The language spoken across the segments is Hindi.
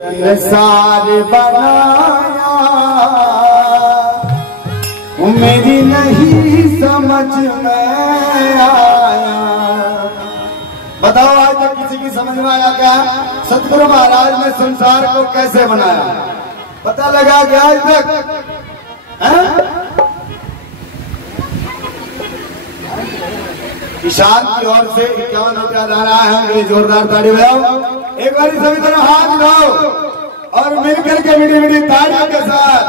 संसार बनाया मेरी नहीं समझ में आया। बताओ आज तक किसी की समझ में आया क्या सतगुरु महाराज ने संसार को कैसे बनाया? पता लगा क्या आज तक? किसान की ओर से 51 रुपया ला रहा है। मेरी जोरदार ताड़ी बजाओ। एक बार सभी तरह हाथ उठाओ और मिलकर के मीठी मीठी ताड़ियों के साथ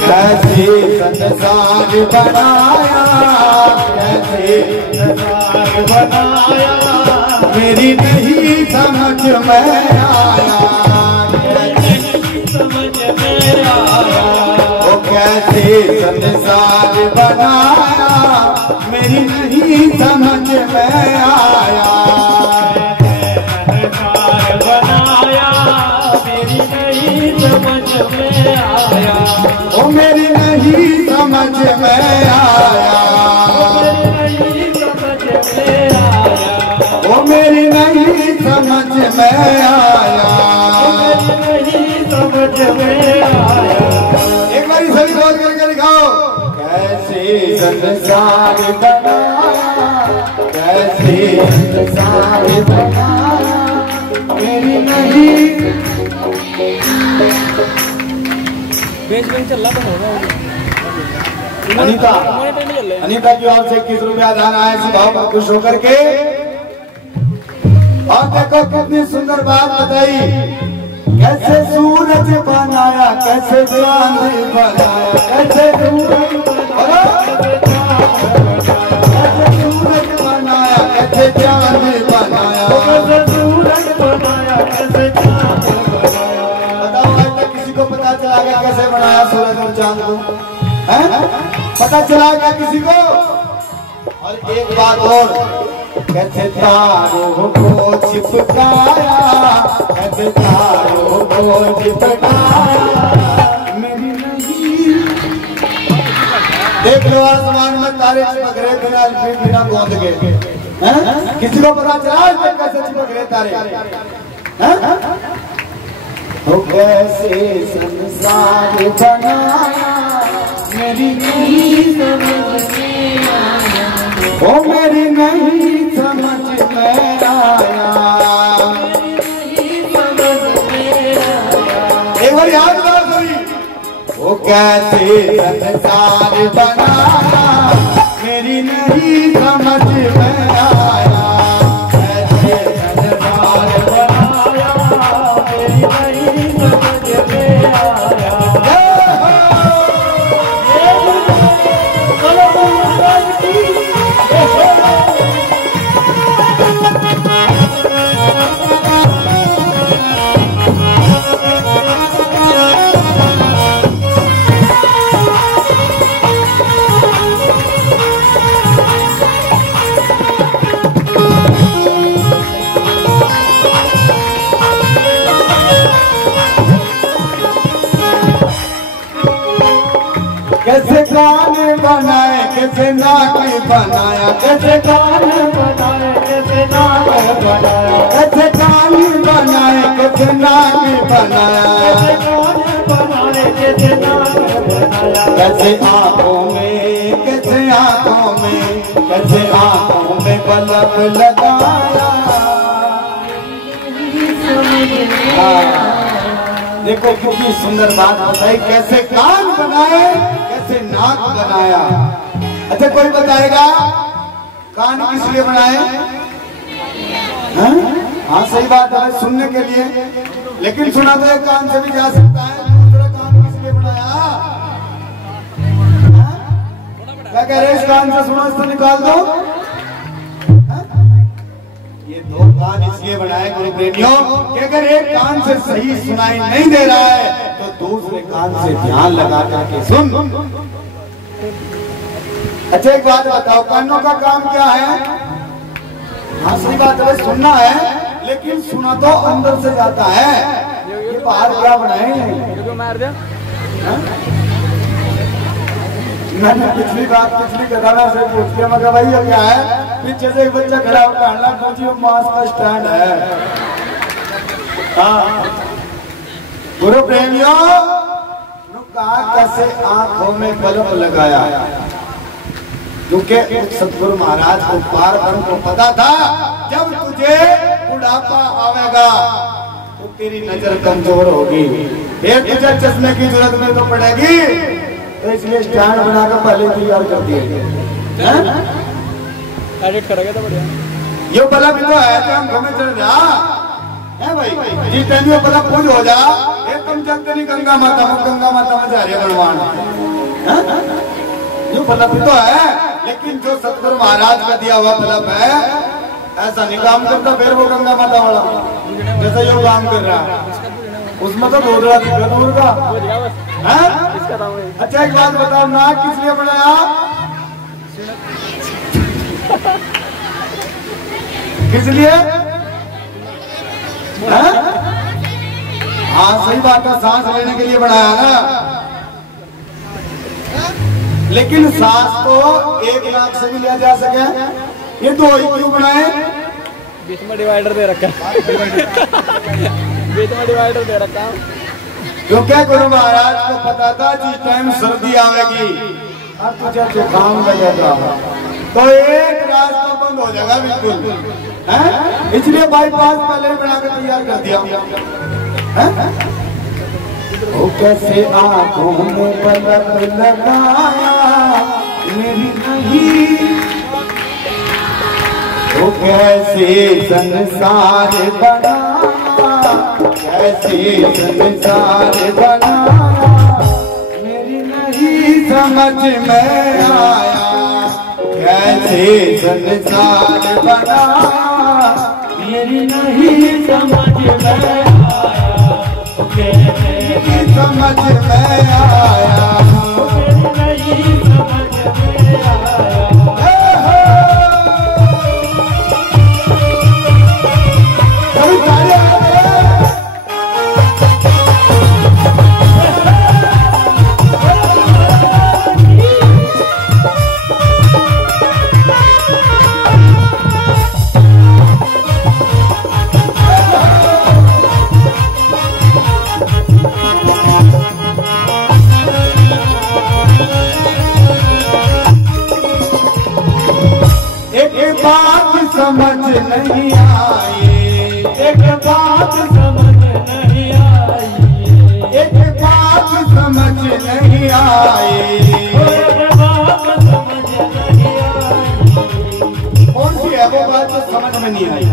कैसे संसार बनाया, कैसे संसार बनाया मेरी नहीं समझ में आया, नहीं समझ में आया। वो कैसे संसार बनाया मेरी नहीं समझ में आया, संसार बनाया मेरी नहीं समझ में आया। वो मेरी नहीं समझ में आया, वो मेरी नहीं समझ में आया, नहीं समझ में आया। एक बार सभी बोल करके दिखाओ। कैसे संसार बनाया, कैसे संसार बनाया मेरी नहीं चल रहा। अनीता की ओर से 21 रुपया जाना है भाव में खुश होकर के। और देखो कितनी सुंदर बात बताई। कैसे सूरज बनाया, कैसे चांद बनाया, कैसे सूरज बनाया, कैसे चांद बनाया, सूरज बनाया, कैसे चांद बनाया। बताओ आज तक किसी को पता चला गया कैसे बनाया सूरज और चांद को? पता चला गया किसी को? और एक बात और, कैसे तारों को चिपकाया, कैसे तारों को चिपकाया मेरी नहीं। देख लो आसमान में तारे चिपक रहे बिना गोंद के। किसी को पता चला कैसे चिपक रहे तारे? तो कैसे संसार बनाया मेरी नहीं समझ में आया, वो मेरी नहीं समझ में आया, नहीं समझ में आया। एक बार याद करो सभी। वो कैसे संसार बनाया मेरी नहीं समझ में आया, कैसे संसार बनाया मेरी नहीं समझ में आया। कैसे कान बनाए, कैसे नाक बनाया, कैसे कान बनाए, कैसे नाक बनाया, कैसे कान बनाए, कैसे नाक बनाया, कैसे कान बनाए, कैसे नाक बनाया। कैसे आँखों में, कैसे आँखों में, कैसे आँखों में बल्ब लगाया। देखो कितनी सुंदर बात बताई। कैसे कान बनाए, कैसे नाक बनाया। अच्छा कोई बताएगा कान किस लिए बनाए? हाँ सही बात है, सुनने के लिए। लेकिन सुना तो एक कान से भी जा सकता है। दूसरा कान किस लिए बनाया? क्या कह रहे? इस कान से सुना तो निकाल दो। ये दो कान इसलिए बनाए गुरु प्रेमियों कि अगर एक कान से सही सुनाई नहीं दे रहा है तो दूसरे कान से ध्यान लगा करके सुन। अच्छा एक बात बताओ, कानों का काम क्या है? हाँ सही बात है, सुनना है, लेकिन सुना तो अंदर से जाता है। ये बाहर क्या बनाए? मैंने पिछली गदाना से पूछ लिया, मगर भाई ये क्या है? पीछे से एक बच्चा खड़ा होकर हल्ला पूछिए, मांस का स्टैंड है। हाँ गुरु प्रेमियों, कहा कैसे आंखों में बल्ब लगाया, क्योंकि सतगुरु महाराज को पारब्रह्म को पता था जब तुझे बुढ़ापा आवेगा तो तेरी नजर कमजोर होगी, फिर तुझे चश्मे की जरूरत में तो पड़ेगी, तो इसलिए स्टैंड बनाकर पहले तैयार कर दिए। एडिट करेगा तो बढ़िया। ये बल्ब तो है जो आंखों में चढ़ रहा है भाई, जिस टाइम ये बल्ब पूज हो जा, तुम चलते नहीं गंगा माता में जा रहे भगवान। ये बल्ब तो है, लेकिन जो सतगुरु महाराज का दिया हुआ बल्ब है ऐसा नहीं काम करता, फिर वो गंगा माता वाला जैसा ये काम कर रहा है, उसमें तो दूर का है। अच्छा एक बात बताओ, नाक किस लिए बनाया? किस लिए? हाँ सही बात है, सांस लेने के लिए बनाया ना, लेकिन सांस तो एक नाक से भी लिया जा सके, ये दो ही क्यों बनाए? बीच में डिवाइडर दे रखा है। बीच में डिवाइडर दे रखा है, क्योंकि गुरु महाराज को पता था जिस टाइम सर्दी आवेगी और तुझे जुकाम लगेगा तो एक रास्ता बंद हो जाएगा बिल्कुल, इसलिए बाईपास पहले बनाकर तैयार कर दिया। वो कैसे आंखों में बल्ब लगाया मेरी नहीं, वो कैसे संसार बनाया, कैसे संसार बनाया मेरी नहीं समझ में आया, कैसे संसार बनाया मेरी नहीं समझ में आया, कैसे समझ में आया, मेरी नहीं समझ में आया। समझ नहीं आई, एक बात समझ नहीं आई, एक बात समझ नहीं आई, एक बात समझ नहीं आई। कौन सी है वो बात जो समझ में नहीं आई?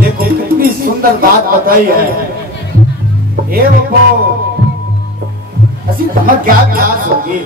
देखो कितनी सुंदर बात बताई है। ये वो ऐसी धमक क्या क्लास होगी।